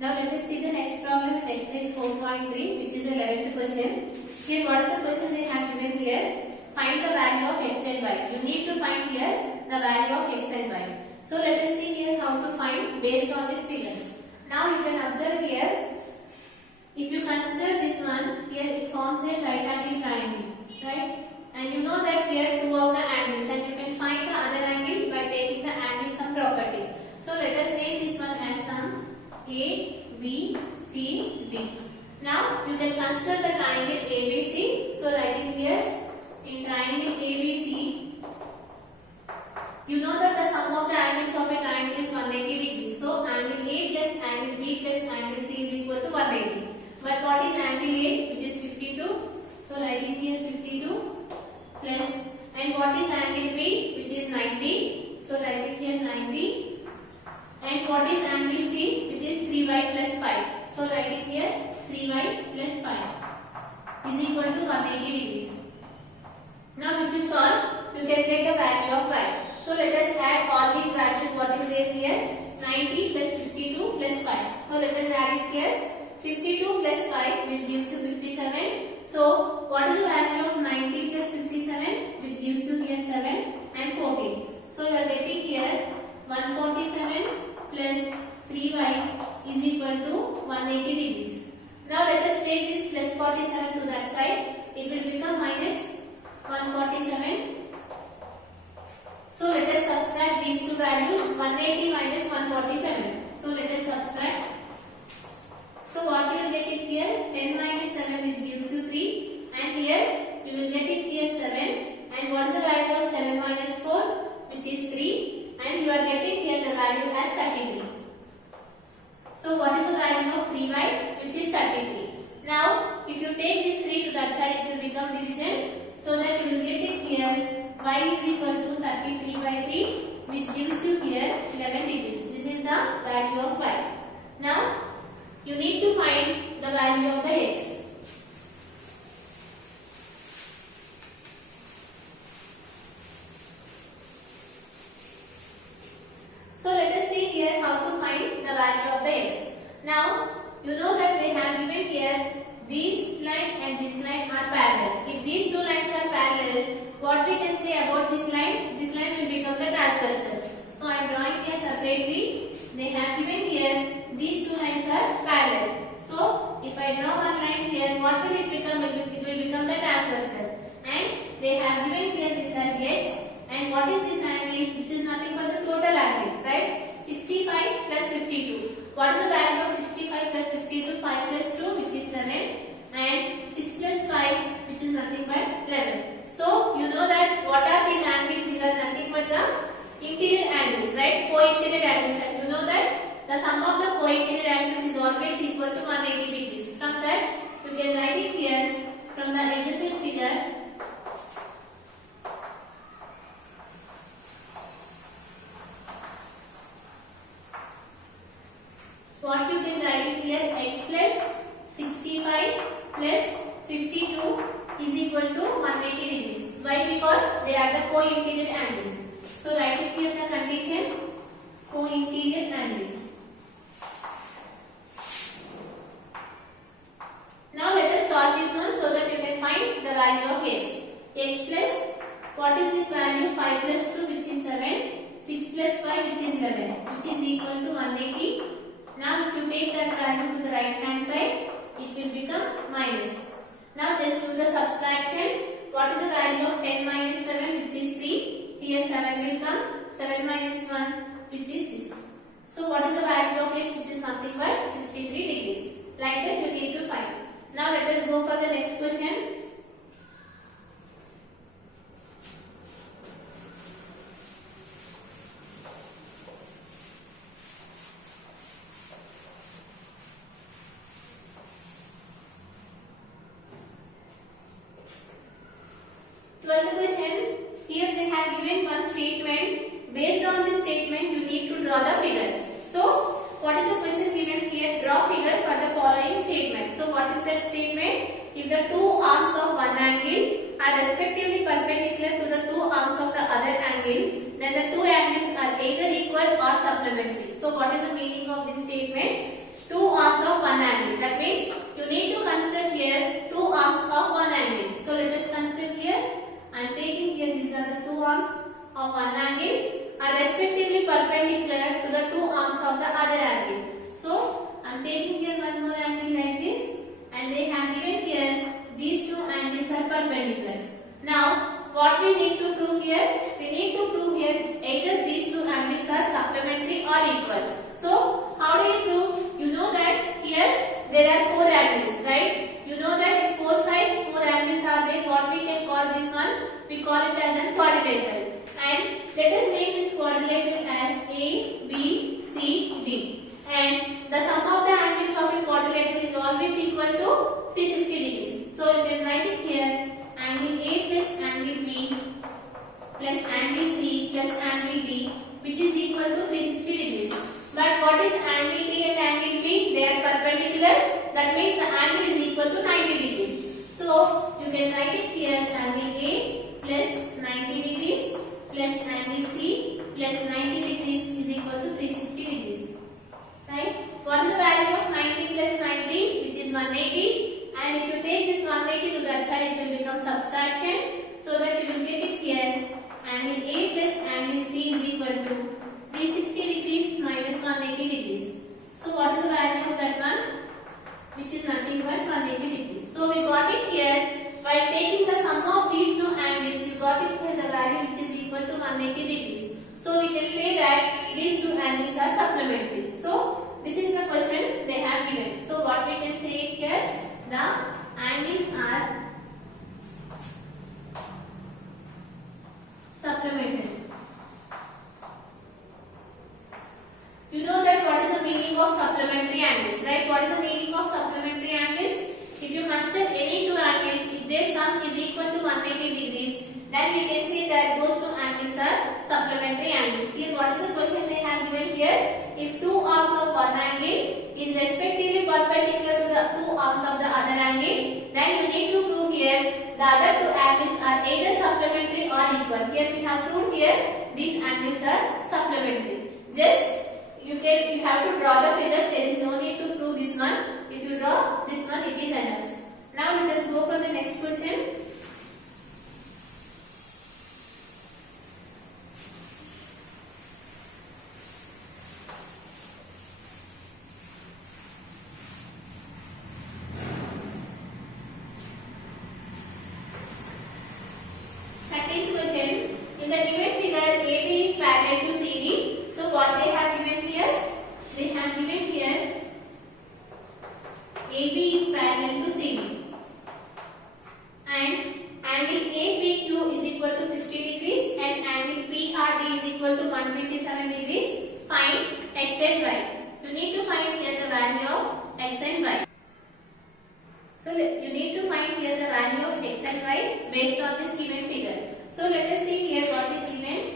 Now let us see the next problem, exercise 4.3, which is the 11th question. Here what is the question they have given here? Find the value of x and y. You need to find here the value of x and y. So let us see here how to find based on this figure. Now you can observe here, if you consider this one, here it forms a right angle triangle, right? And you know that here two of the angles, and you can find the other angle by taking the angle sum property. So let us name this one as sum A, B, C, D. Now you can consider the triangle ABC. So writing here, in triangle ABC, you know that the sum of the angles of a triangle is 180 degrees. So angle A plus angle B plus angle C is equal to 180. But what is angle A, which is 52? So writing here 52 plus, and what is angle B, which is 90? So writing here 90. And what is angle C, which is 3y plus 5? So writing here 3y plus 5 is equal to 180 degrees. Now if you solve, you can get the value of y. So let us add all these values. What is there here? 90 plus 52 plus 5. So let us add it here. 52 plus 5, which gives you 57. So what is the value of 90 plus 57, which gives you here 7 and 14. So you are getting here 147 plus 3y is equal to 180 degrees. Now let us take this plus 47 to that side. It will become minus 147. So let us subtract these two values, 180 minus 147. So let us subtract. So what you will get it here, 10 minus 7, which gives you 3, and here you will get it here 7, and what is the value of 7 minus 4, which is 3, and you are getting here the value as 33. So what is the value of 3y, which is 33. Now if you take this 3 to that side, it will become division, so that you will get it here y is equal to 33 by 3, which gives you here 11 degrees. This is the value of y. Now you need to find the value of the x. So let us see here how to find the value of the x. Now you know that they have given here this line and this line are parallel. If these two lines are parallel, what we can say about this line? This line will become the transversal. So I am drawing here separately. They have given here these two lines are parallel. So if I draw one line here, what will it become? It will become the transversal. And they have given here this as x. And what is this angle? Which is nothing but the total angle, right? 65 plus 52. What is the value of 65 plus 52? 5 plus 2, which is 7. And 6 plus 5, which is nothing but 11. So you know that what are these angles? These are nothing but the interior angles, right? Co-interior angles. And you know that the sum of the co-interior angles is always equal to 180 degrees. From that, you can write it here from the adjacent figure. What you can write it here, x plus 65 plus 52 is equal to 180 degrees. Why? Because they are the co-interior angles. So write it here the condition, co-interior angles. Now let us solve this one so that you can find the value of x. X plus, what is this value? 5 plus 2, which is 7. 6 plus 5, which is 11, which is equal to 180. Now if you take that value to the right hand side, it will become minus. Now just do the subtraction. What is the value of 10 minus 7, which is 3? Here 7 will come. 7 minus 1, which is 6. So what is the value of x, which is nothing but 63 degrees. Like that you need to find. Now let us go for the next question. Twelfth question. Here they have given one statement. Based on this statement, you need to draw the figure. So what is the question given here? Draw figure for the following statement. So what is that statement? If the two arms of one angle are respectively perpendicular to the two arms of the other angle, then the two angles are either equal or supplementary. So what is the meaning of this statement? Two one angle. That means you need to consider here two arms of one angle. So let us consider here. I am taking here these are the two arms of one angle are respectively perpendicular to the two arms of the other angle. So I am taking here one more angle like this, and they have given here these two angles are perpendicular. Now what we need to prove here? We need to prove here either these two angles are supplementary or equal. So how do you prove? You know that here there are four angles, right? You know that if four sides, four angles are there, what we can call this one? We call it as a quadrilateral. And let us name this quadrilateral as A, B, C, D. And the sum of the angles of a quadrilateral is always equal to 360 degrees. So you can write it here, angle A plus angle B plus angle C plus angle D, which is equal to 360 degrees. But what is angle A and angle B? They are perpendicular. That means the angle is equal to 90 degrees. So you can write it here, angle A plus 90 degrees plus angle C plus 90 degrees is equal to 360 degrees. Right? What is the value of 90 plus 90? Which is 180. And if you take this 180 to that side, it will become subtraction. So that you will get it here, angle A plus angle C is equal to 360 degrees minus 180 degrees. So what is the value of that one? Which is nothing but 180 degrees. So we got it here by taking the sum of these two angles. You got it here the value which is equal to 180 degrees. So we can say that these two angles are supplementary. So this is the question they have given. So what we can say it here, the angles are supplementary. You know that what is the meaning of supplementary angles, right? What is the meaning of supplementary angles? If you consider any two angles, if their sum is equal to 180 degrees, then we can say that those two angles are supplementary angles. Here, what is the question they have given here? If two arms of one angle is respectively perpendicular to the two arms of the other angle, then you need to prove here the other two angles are either supplementary or equal. Here we have proved here these angles are supplementary. Just you have to draw the figure. There is no need to prove this one. If you draw this one, it is enough. Now let us go for the next question. In the given figure, AB is parallel to CD. So what they have given here? They have given here AB is parallel to CD. And angle APQ is equal to 50 degrees and angle PRD is equal to 127 degrees. Find X and Y. You need to find here the value of X and Y. So you need to find here the value of X and Y based on this given figure. So let us see here what is given.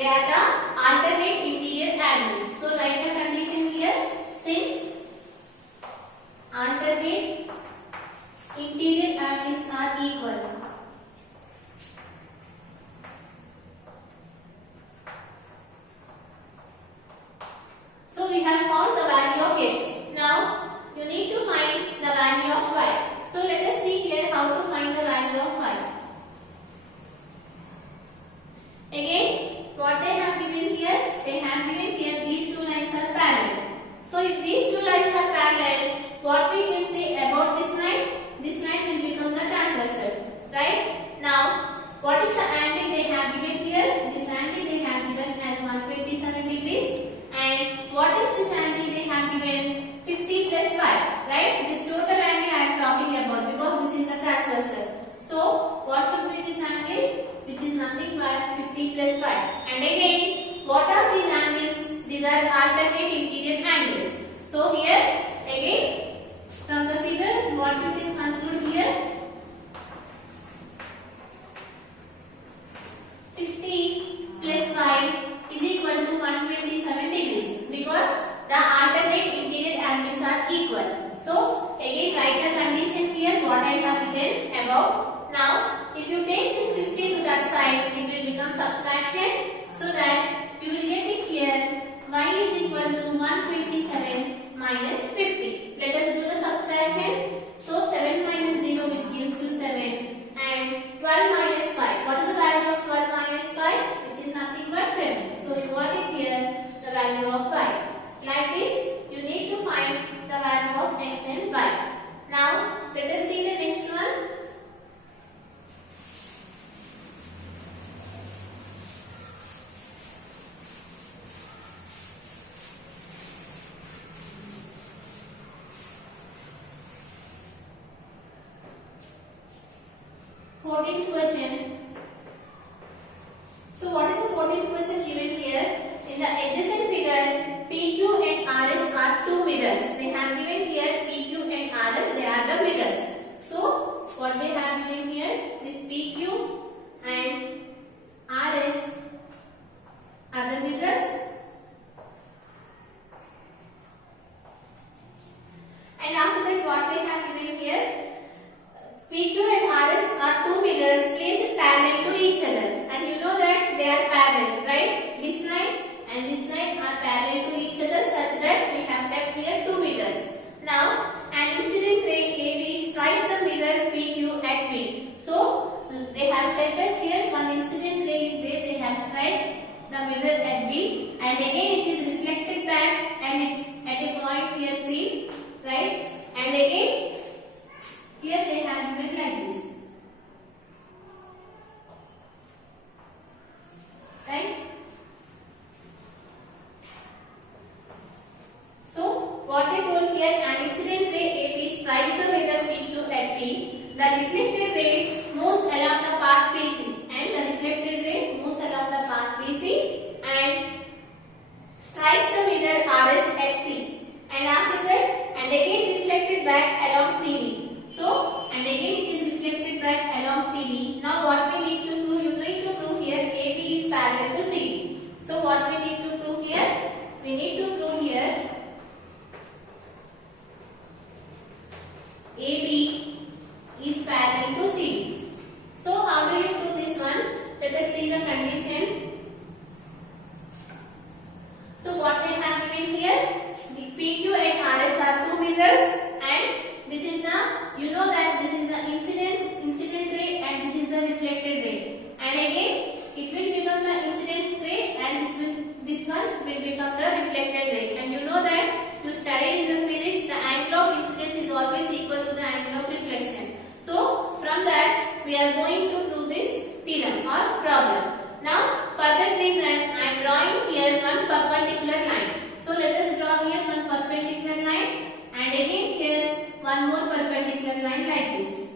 They are the alternate interior angles. So like the condition here, since alternate interior angles are equal, so we have found the value of x. Now you need to find the value of y. So let us see here how to find the value of y. Again, what they have given here? They have given here these two lines are parallel. So if these two lines are parallel, what we can say about this line? This line will become the transversal, right? Now, what is the angle they have given here? This angle they have given as 127 degrees. And what is this angle they have given? 50 plus 5, right? This total angle I am talking about because this is a transversal. So, what should be this angle? Which is nothing but 50 plus 5. And again, what are these angles? These are alternate interior angles. So, here again, from the figure, what you can conclude here? 50 plus 5 is equal to 127 degrees because the alternate interior angles are equal. So, again write the condition here what I have written above. Now, if you take this 50 to that side, it will become subtraction so that you will get it here y is equal to 127 minus 50. Let us do the subtraction. So, 7 minus 0 which gives you 7 and 12 minus 5. What is the value of 12 minus 5? Which is nothing but 7. So, you got it here the value of y. Like this, you need to find the value of x and y. Now, let us see the next one. Fourteenth question. So what is the 14th question given here? In the adjacent figure, PQ and RS are two mirrors. They have given here PQ and RS, they are the mirrors. So what they have given here? This PQ and RS are the mirrors. And after that, what they have given here? PQ and RS are two mirrors placed parallel to each other, and you know that they are parallel, right? This line and this line are parallel to each other such that we have kept here two mirrors. Now, an incident ray AB strikes the mirror PQ at B. So, they have said that here one incident ray is there, they have struck the mirror at B, and again it is reflected back and at a point here C, right? And again here they have given like this, right? So what they told here, an incident ray AB strikes the mirror PQ at P. The reflected ray moves along the path BC, and the reflected ray moves along the path BC and strikes the mirror RS at C. And after that, and again reflected back along CD. So, and again it is reflected back along CD. Now what we need to prove? You need to prove here AB is parallel to CD. So what we need to prove here? We need to prove here AB is parallel to CD. So how do you prove this one? Let us see the condition. So what they have given here? The PQ and RS are two mirrors, and this is the, you know that this is the incident ray, and this is the reflected ray. And again, it will become the incident ray, and this one will become the reflected ray. And you know that you studied in the physics, the angle of incidence is always equal to the angle of reflection. So from that, we are going to prove this theorem or problem. Now, for that reason, I am drawing here one perpendicular line. So let us draw here one perpendicular line, and again here one more perpendicular line like this,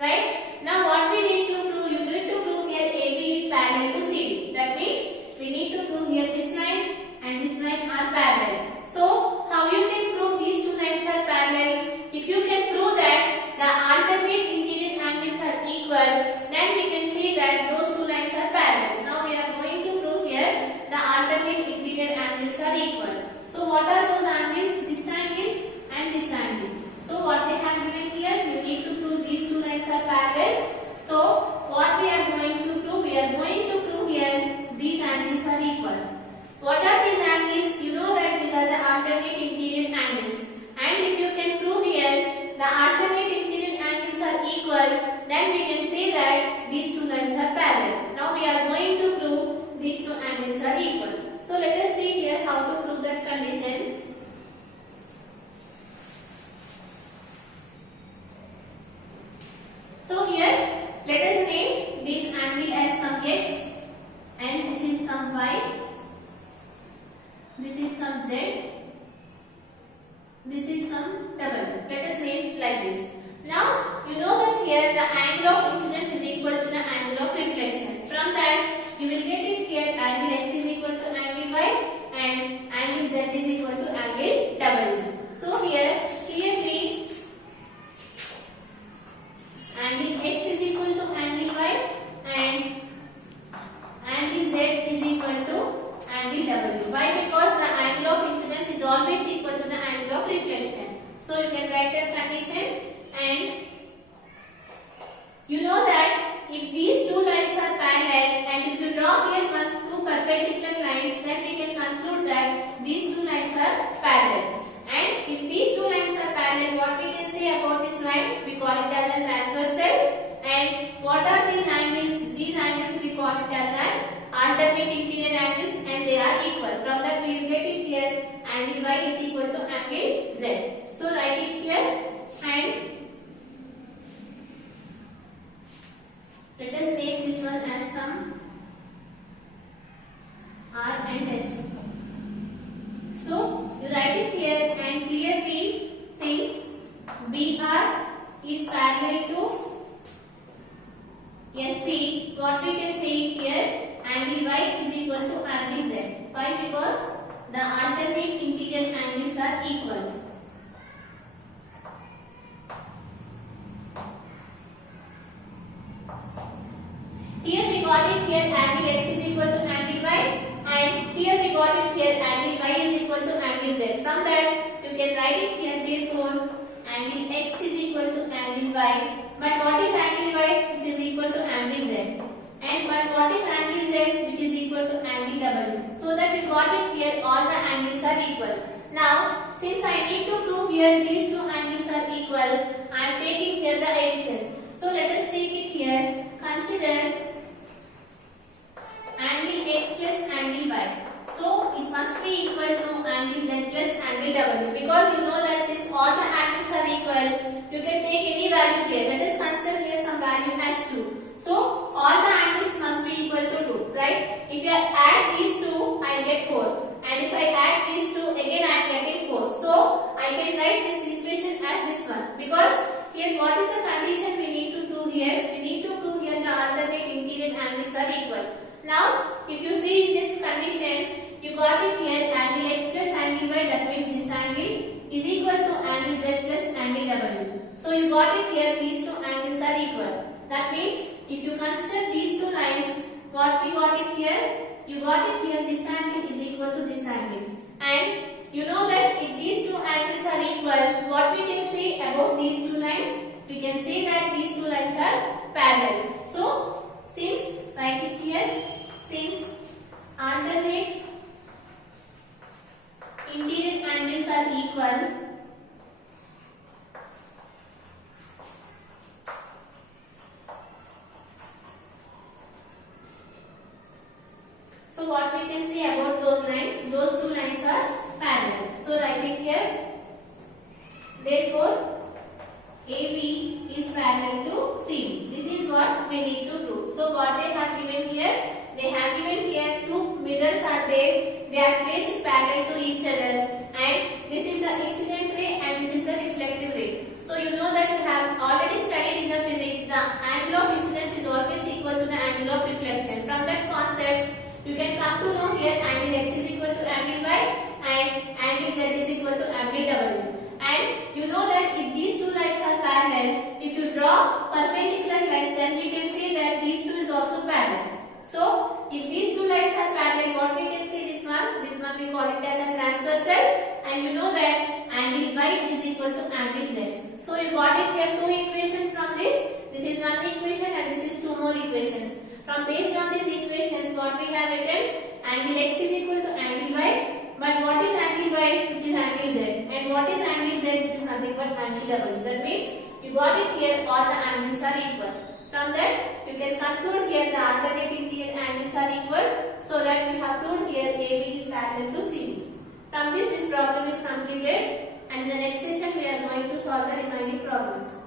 right? Now what we need to prove? You need to prove here AB is parallel to CD. That means we need to prove here this line and this line are parallel. So how you can prove these two lines are parallel? If you can prove that the alternate interior angles are equal, then we can say that those two lines are parallel. Now we are going to prove here So here let us name this angle as some x and this is some y, this is some z, this is some W. Let us name like this. Now you know that here the angle of incidence is equal to the angle of reflection. From that you will get it here angle x is equal to angle y and angle z is equal to angle W. So here clearly angle x is equal to angle y and angle z is equal to angle W. Why? Because the angle of incidence is always equal to the angle of reflection. So you can write that condition, and you know that if these two lines are parallel and if you draw here two perpendicular lines, then we can conclude that these two lines are parallel. And if these two lines are parallel, what we can say about this line? We call it as a transversal. And what are these angles? These angles we call it as an alternate interior angles, and they are equal. From that we will get it here angle y is equal to angle z. So write it here and let us name this one as some R and S. So you write it here, and clearly since BR is parallel to SC, what we can say here angle y is equal to angle z. Why? Because the alternate interior angles are equal. Here we got it here angle x is equal to angle y, and here we got it here angle y is equal to angle z. From that you can write it here therefore angle x is equal to angle y. But what is angle y? Which is equal to angle z. And but what is angle z? Which is equal to angle W. So that you got it here all the angles are equal. Now since I need to prove here these two angles are equal, I am taking here the addition. So let us take it here. Consider angle x plus angle y. So it must be equal to angle z plus angle W, because you know that since all the angles are equal, you can take any value here. Let us consider here some value as 2. So all the angles must be equal to 2, right? If I add these two, I get 4. And if I add these two, again I am getting 4. So I can write this equation as this one, because here what is the condition we need to prove here? We need to prove here the alternate interior angles are equal. Now if you see in this condition, you got it here angle x plus angle y, that means this angle is equal to angle z plus angle W. So you got it here these two angles are equal. That means if you consider these two lines, what we got it here? You got it here this angle is equal to this angle. And you know that if these two angles are equal, what we can say about these two lines? We can say that these two lines are parallel. So since, write it here, since alternate interior angles are equal, so what we can say about those lines? Those two lines are parallel. So write it here. Therefore, AB is parallel to CD. This is what we need to prove. So what they have given here? They have given here two mirrors are there. They are placed parallel to each other, and this is the incidence ray and this is the reflective ray. So you know that you have already studied in the physics, the angle of incidence is always equal to the angle of reflection. From that concept, you can come to know here angle x is equal to angle y and angle z is equal to angle W. And you know that if these two lines are parallel, if you draw perpendicular lines, then we can say that these two is also parallel. So if these two lines are parallel, what we can say this one? This one we call it as a transversal, and you know that angle y is equal to angle z. So you got it here two equations from this. This is one equation and this is two more equations. From based on these equations, what we have written, angle x is equal to angle y, but what is angle y? Which is angle z, and what is angle z? Which is nothing but angle W. That means you got it here, all the angles are equal. From that, you can conclude here the alternate interior angles are equal, so that we have proved here AB is parallel to CD. From this problem is completed, and in the next session we are going to solve the remaining problems.